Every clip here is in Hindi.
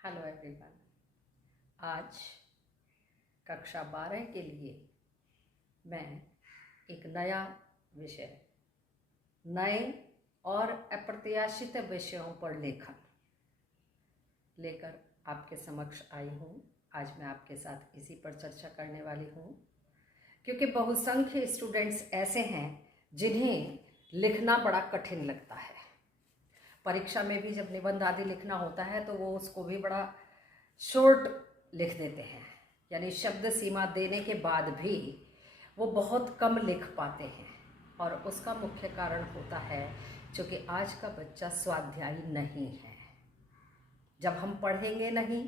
Hello everyone. आज कक्षा 12 के लिए मैं एक नया विषय, नए और अप्रत्याशित विषयों पर लेखन लेकर आपके समक्ष आई हूँ। आज मैं आपके साथ इसी पर चर्चा करने वाली हूँ, क्योंकि बहुसंख्य स्टूडेंट्स ऐसे हैं जिन्हें लिखना बड़ा कठिन लगता है। परीक्षा में भी जब निबंध आदि लिखना होता है तो वो उसको भी बड़ा शॉर्ट लिख देते हैं, यानी शब्द सीमा देने के बाद भी वो बहुत कम लिख पाते हैं। और उसका मुख्य कारण होता है क्योंकि आज का बच्चा स्वाध्यायी नहीं है। जब हम पढ़ेंगे नहीं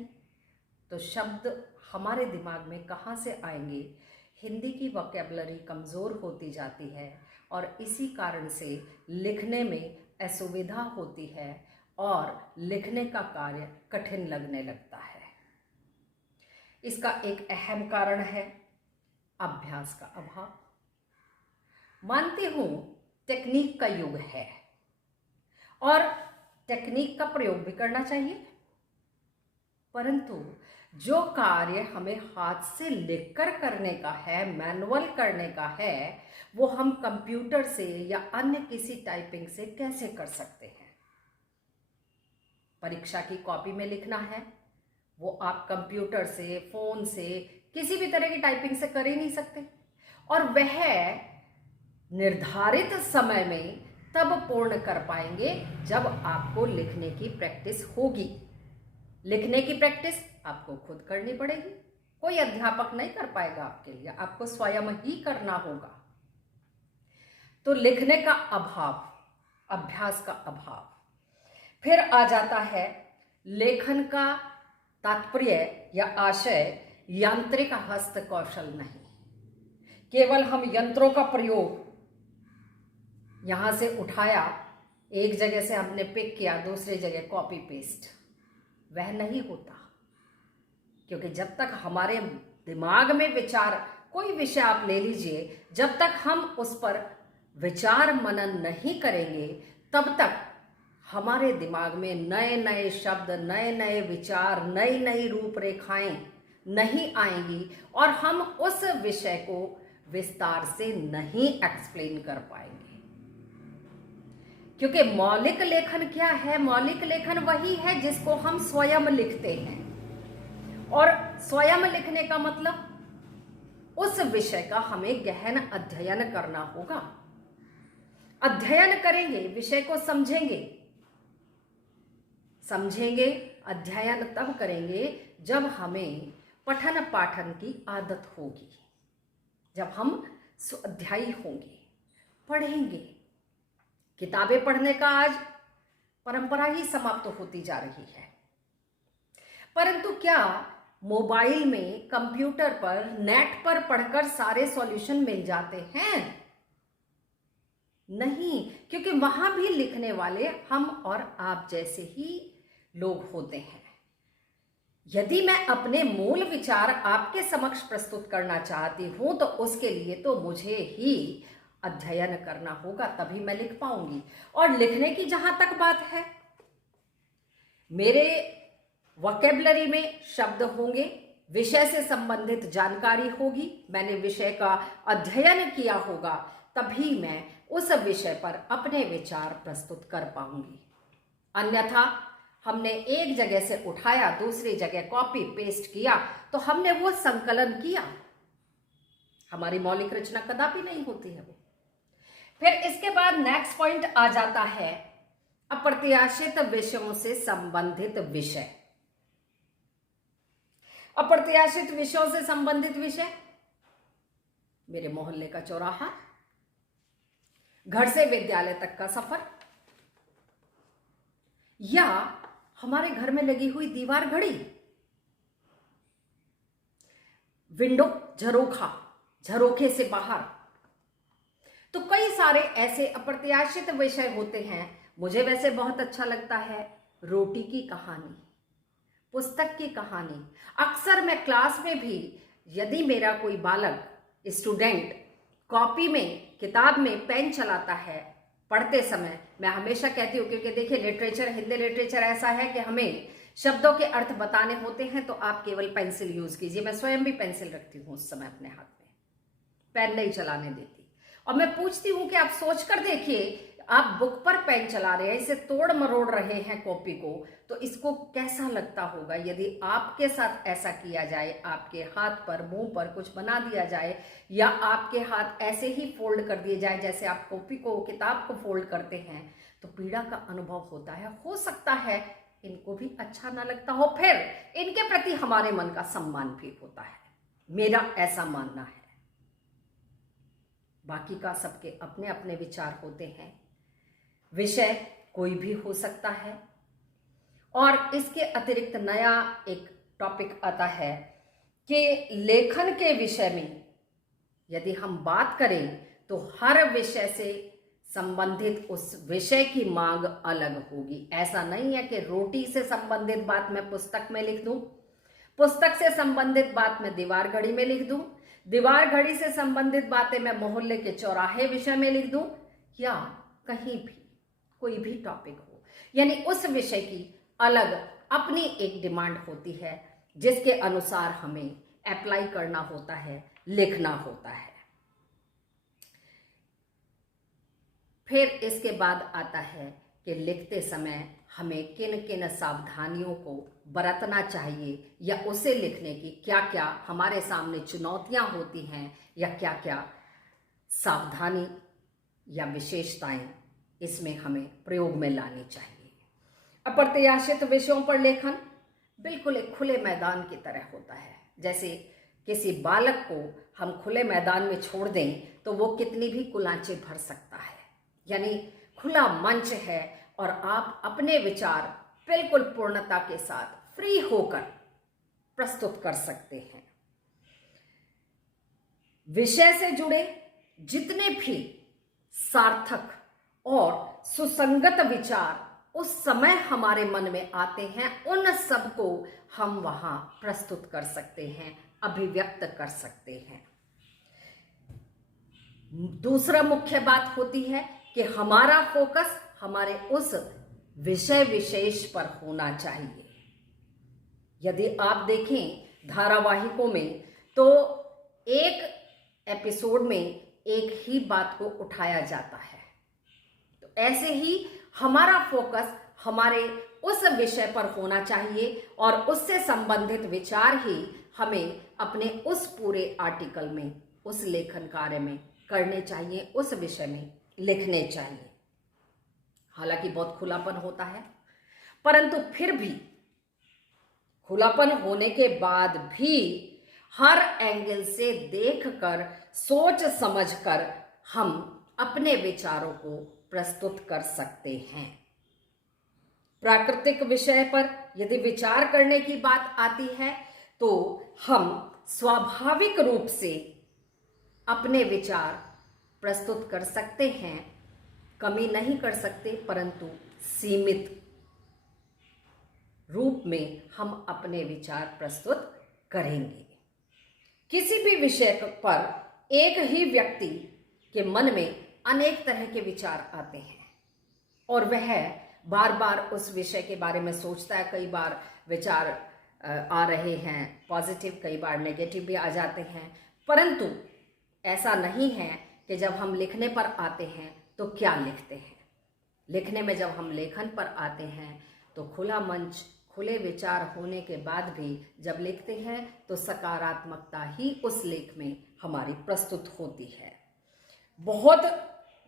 तो शब्द हमारे दिमाग में कहाँ से आएंगे। हिंदी की वोकैबुलरी कमज़ोर होती जाती है और इसी कारण से लिखने में असुविधा होती है और लिखने का कार्य कठिन लगने लगता है। इसका एक अहम कारण है अभ्यास का अभाव। मानती हूँ टेक्निक का युग है और टेक्निक का प्रयोग भी करना चाहिए, परंतु जो कार्य हमें हाथ से लिखकर करने का है, मैनुअल करने का है, वो हम कंप्यूटर से या अन्य किसी टाइपिंग से कैसे कर सकते हैं। परीक्षा की कॉपी में लिखना है, वो आप कंप्यूटर से, फोन से, किसी भी तरह की टाइपिंग से कर ही नहीं सकते, और वह निर्धारित समय में तब पूर्ण कर पाएंगे जब आपको लिखने की प्रैक्टिस होगी। लिखने की प्रैक्टिस आपको खुद करनी पड़ेगी, कोई अध्यापक नहीं कर पाएगा आपके लिए, आपको स्वयं ही करना होगा। तो लिखने का अभाव, अभ्यास का अभाव। फिर आ जाता है लेखन का तात्पर्य या आशय यांत्रिक हस्त कौशल नहीं। केवल हम यंत्रों का प्रयोग, यहां से उठाया, एक जगह से हमने पिक किया, दूसरी जगह कॉपी पेस्ट, वह नहीं होता। क्योंकि जब तक हमारे दिमाग में विचार, कोई विषय आप ले लीजिए, जब तक हम उस पर विचार मनन नहीं करेंगे तब तक हमारे दिमाग में नए नए शब्द, नए नए विचार, नई नई रूपरेखाएं नहीं आएंगी और हम उस विषय को विस्तार से नहीं एक्सप्लेन कर पाएंगे। क्योंकि मौलिक लेखन क्या है? मौलिक लेखन वही है जिसको हम स्वयं लिखते हैं, और स्वयं लिखने का मतलब उस विषय का हमें गहन अध्ययन करना होगा। अध्ययन करेंगे, विषय को समझेंगे, अध्ययन तब करेंगे जब हमें पठन पाठन की आदत होगी, जब हम स्वाध्यायी होंगे, पढ़ेंगे। किताबें पढ़ने का आज परंपरा ही समाप्त होती जा रही है, परंतु क्या मोबाइल में, कंप्यूटर पर, नेट पर पढ़कर सारे सॉल्यूशन मिल जाते हैं? नहीं, क्योंकि वहां भी लिखने वाले हम और आप जैसे ही लोग होते हैं। यदि मैं अपने मूल विचार आपके समक्ष प्रस्तुत करना चाहती हूं तो उसके लिए तो मुझे ही अध्ययन करना होगा, तभी मैं लिख पाऊंगी। और लिखने की जहां तक बात है, मेरे वोकैबुलरी में शब्द होंगे, विषय से संबंधित जानकारी होगी, मैंने विषय का अध्ययन किया होगा, तभी मैं उस विषय पर अपने विचार प्रस्तुत कर पाऊंगी। अन्यथा हमने एक जगह से उठाया, दूसरी जगह कॉपी पेस्ट किया, तो हमने वो संकलन किया, हमारी मौलिक रचना कदापि नहीं होती है वो। फिर इसके बाद नेक्स्ट पॉइंट आ जाता है अप्रत्याशित विषयों से संबंधित विषय। अप्रत्याशित विषयों से संबंधित विषय, मेरे मोहल्ले का चौराहा, घर से विद्यालय तक का सफर, या हमारे घर में लगी हुई दीवार घड़ी, विंडो, झरोखा, झरोखे से बाहर। तो कई सारे ऐसे अप्रत्याशित विषय होते हैं। मुझे वैसे बहुत अच्छा लगता है रोटी की कहानी, पुस्तक की कहानी। अक्सर मैं क्लास में भी, यदि मेरा कोई बालक, स्टूडेंट कॉपी में, किताब में पेन चलाता है पढ़ते समय, मैं हमेशा कहती हूँ, क्योंकि देखिए लिटरेचर, हिंदी लिटरेचर ऐसा है कि हमें शब्दों के अर्थ बताने होते हैं तो आप केवल पेंसिल यूज कीजिए। मैं स्वयं भी पेंसिल रखती हूँ उस समय अपने हाथ में, पेन नहीं चलाने देती। और मैं पूछती हूं कि आप सोच कर देखिए, आप बुक पर पेन चला रहे हैं, इसे तोड़ मरोड़ रहे हैं कॉपी को, तो इसको कैसा लगता होगा यदि आपके साथ ऐसा किया जाए, आपके हाथ पर मुंह पर कुछ बना दिया जाए, या आपके हाथ ऐसे ही फोल्ड कर दिए जाए जैसे आप कॉपी को, किताब को फोल्ड करते हैं, तो पीड़ा का अनुभव होता है। हो सकता है इनको भी अच्छा ना लगता हो, फिर इनके प्रति हमारे मन का सम्मान भी होता है, मेरा ऐसा मानना है। बाकी का सबके अपने अपने विचार होते हैं। विषय कोई भी हो सकता है। और इसके अतिरिक्त नया एक टॉपिक आता है कि लेखन के विषय में यदि हम बात करें तो हर विषय से संबंधित उस विषय की मांग अलग होगी। ऐसा नहीं है कि रोटी से संबंधित बात मैं पुस्तक में लिख दूं, पुस्तक से संबंधित बात मैं दीवार घड़ी में लिख दूं, दीवार घड़ी से संबंधित बातें मैं मोहल्ले के चौराहे विषय में लिख दूं, या कहीं भी कोई भी टॉपिक हो। यानी उस विषय की अलग अपनी एक डिमांड होती है जिसके अनुसार हमें अप्लाई करना होता है, लिखना होता है। फिर इसके बाद आता है कि लिखते समय हमें किन किन सावधानियों को बरतना चाहिए, या उसे लिखने की क्या क्या हमारे सामने चुनौतियां होती हैं, या क्या क्या सावधानी या विशेषताएं इसमें हमें प्रयोग में लानी चाहिए। अप्रत्याशित विषयों पर लेखन बिल्कुल एक खुले मैदान की तरह होता है। जैसे किसी बालक को हम खुले मैदान में छोड़ दें तो वो कितनी भी कुलांचे भर सकता है। यानी खुला मंच है और आप अपने विचार बिल्कुल पूर्णता के साथ फ्री होकर प्रस्तुत कर सकते हैं। विषय से जुड़े जितने भी सार्थक और सुसंगत विचार उस समय हमारे मन में आते हैं, उन सब को हम वहां प्रस्तुत कर सकते हैं, अभिव्यक्त कर सकते हैं। दूसरा मुख्य बात होती है कि हमारा फोकस हमारे उस विषय विशेष पर होना चाहिए। यदि आप देखें धारावाहिकों में तो एक एपिसोड में एक ही बात को उठाया जाता है, तो ऐसे ही हमारा फोकस हमारे उस विषय पर होना चाहिए और उससे संबंधित विचार ही हमें अपने उस पूरे आर्टिकल में, उस लेखन कार्य में करने चाहिए, उस विषय में लिखने चाहिए। हालांकि बहुत खुलापन होता है, परंतु फिर भी खुलापन होने के बाद भी हर एंगल से देखकर, सोच समझकर हम अपने विचारों को प्रस्तुत कर सकते हैं। प्राकृतिक विषय पर यदि विचार करने की बात आती है तो हम स्वाभाविक रूप से अपने विचार प्रस्तुत कर सकते हैं, कमी नहीं कर सकते, परंतु सीमित रूप में हम अपने विचार प्रस्तुत करेंगे। किसी भी विषय पर एक ही व्यक्ति के मन में अनेक तरह के विचार आते हैं और वह बार बार उस विषय के बारे में सोचता है। कई बार विचार आ रहे हैं पॉजिटिव, कई बार नेगेटिव भी आ जाते हैं, परंतु ऐसा नहीं है कि जब हम लिखने पर आते हैं तो क्या लिखते हैं। लिखने में जब हम लेखन पर आते हैं तो खुला मंच, खुले विचार होने के बाद भी जब लिखते हैं तो सकारात्मकता ही उस लेख में हमारी प्रस्तुत होती है। बहुत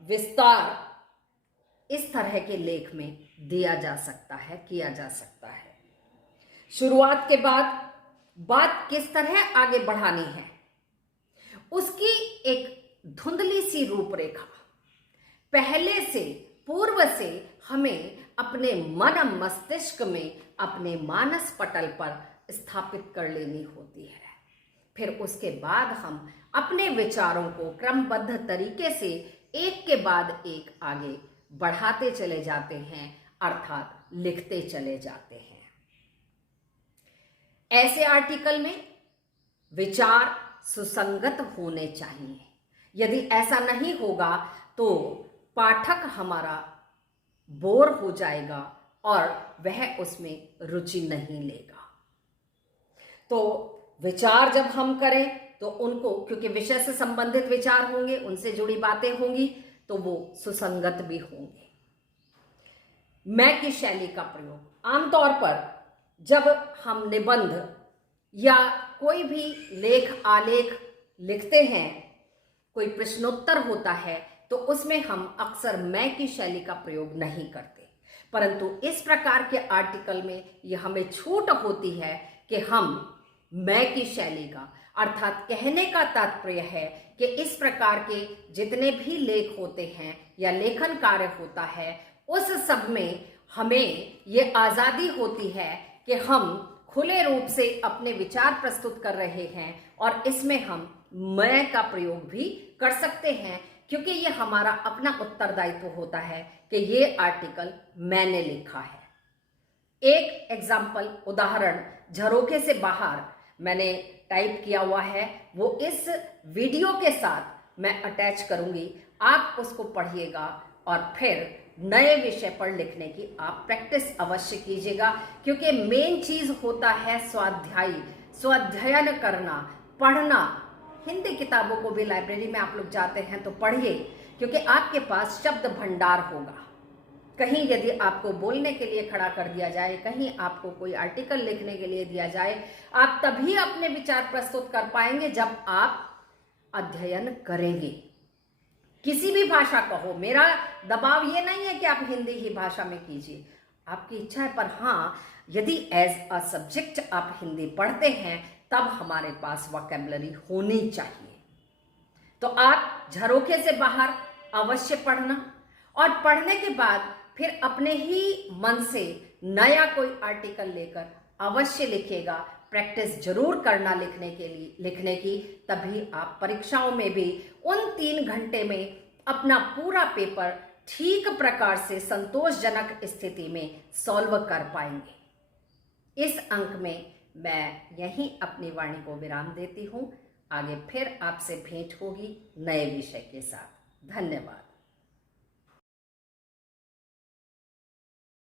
विस्तार इस तरह के लेख में दिया जा सकता है, किया जा सकता है। शुरुआत के बाद बात किस तरह आगे बढ़ानी है, उसकी एक धुंधली सी रूपरेखा पहले से, पूर्व से हमें अपने मन मस्तिष्क में, अपने मानस पटल पर स्थापित कर लेनी होती है। फिर उसके बाद हम अपने विचारों को क्रमबद्ध तरीके से एक के बाद एक आगे बढ़ाते चले जाते हैं, अर्थात लिखते चले जाते हैं। ऐसे आर्टिकल में विचार सुसंगत होने चाहिए। यदि ऐसा नहीं होगा तो पाठक हमारा बोर हो जाएगा और वह उसमें रुचि नहीं लेगा। तो विचार जब हम करें तो उनको, क्योंकि विषय से संबंधित विचार होंगे, उनसे जुड़ी बातें होंगी, तो वो सुसंगत भी होंगे। मैं की शैली का प्रयोग आमतौर पर जब हम निबंध या कोई भी लेख आलेख लिखते हैं, कोई प्रश्नोत्तर होता है, तो उसमें हम अक्सर मैं की शैली का प्रयोग नहीं करते। परंतु इस प्रकार के आर्टिकल में यह हमें छूट होती है कि हम मैं की शैली का, अर्थात कहने का तात्पर्य है कि इस प्रकार के जितने भी लेख होते हैं या लेखन कार्य होता है, उस सब में हमें ये आज़ादी होती है कि हम खुले रूप से अपने विचार प्रस्तुत कर रहे हैं और इसमें हम मैं का प्रयोग भी कर सकते हैं, क्योंकि ये हमारा अपना उत्तरदायित्व होता है कि ये आर्टिकल मैंने लिखा है। एक एग्जाम्पल, उदाहरण झरोखे से बाहर मैंने टाइप किया हुआ है, वो इस वीडियो के साथ मैं अटैच करूंगी। आप उसको पढ़िएगा और फिर नए विषय पर लिखने की आप प्रैक्टिस अवश्य कीजिएगा, क्योंकि मेन चीज होता है स्वाध्यायन करना, पढ़ना। हिंदी किताबों को भी लाइब्रेरी में आप लोग जाते हैं तो पढ़िए, क्योंकि आपके पास शब्द भंडार होगा। कहीं यदि आपको बोलने के लिए खड़ा कर दिया जाए, कहीं आपको कोई आर्टिकल लिखने के लिए दिया जाए, आप तभी अपने विचार प्रस्तुत कर पाएंगे जब आप अध्ययन करेंगे। किसी भी भाषा का हो, मेरा दबाव ये नहीं है कि आप हिंदी ही भाषा में कीजिए, आपकी इच्छा है। पर हाँ, यदि एज अ सब्जेक्ट आप हिंदी पढ़ते हैं तब हमारे पास वोकैबुलरी होनी चाहिए। तो आप झरोखे से बाहर अवश्य पढ़ना, और पढ़ने के बाद फिर अपने ही मन से नया कोई आर्टिकल लेकर अवश्य लिखिएगा। प्रैक्टिस जरूर करना लिखने की, तभी आप परीक्षाओं में भी उन 3 घंटे में अपना पूरा पेपर ठीक प्रकार से संतोषजनक स्थिति में सॉल्व कर पाएंगे। इस अंक में मैं यहीं अपनी वाणी को विराम देती हूँ। आगे फिर आपसे भेंट होगी नए विषय के साथ। धन्यवाद।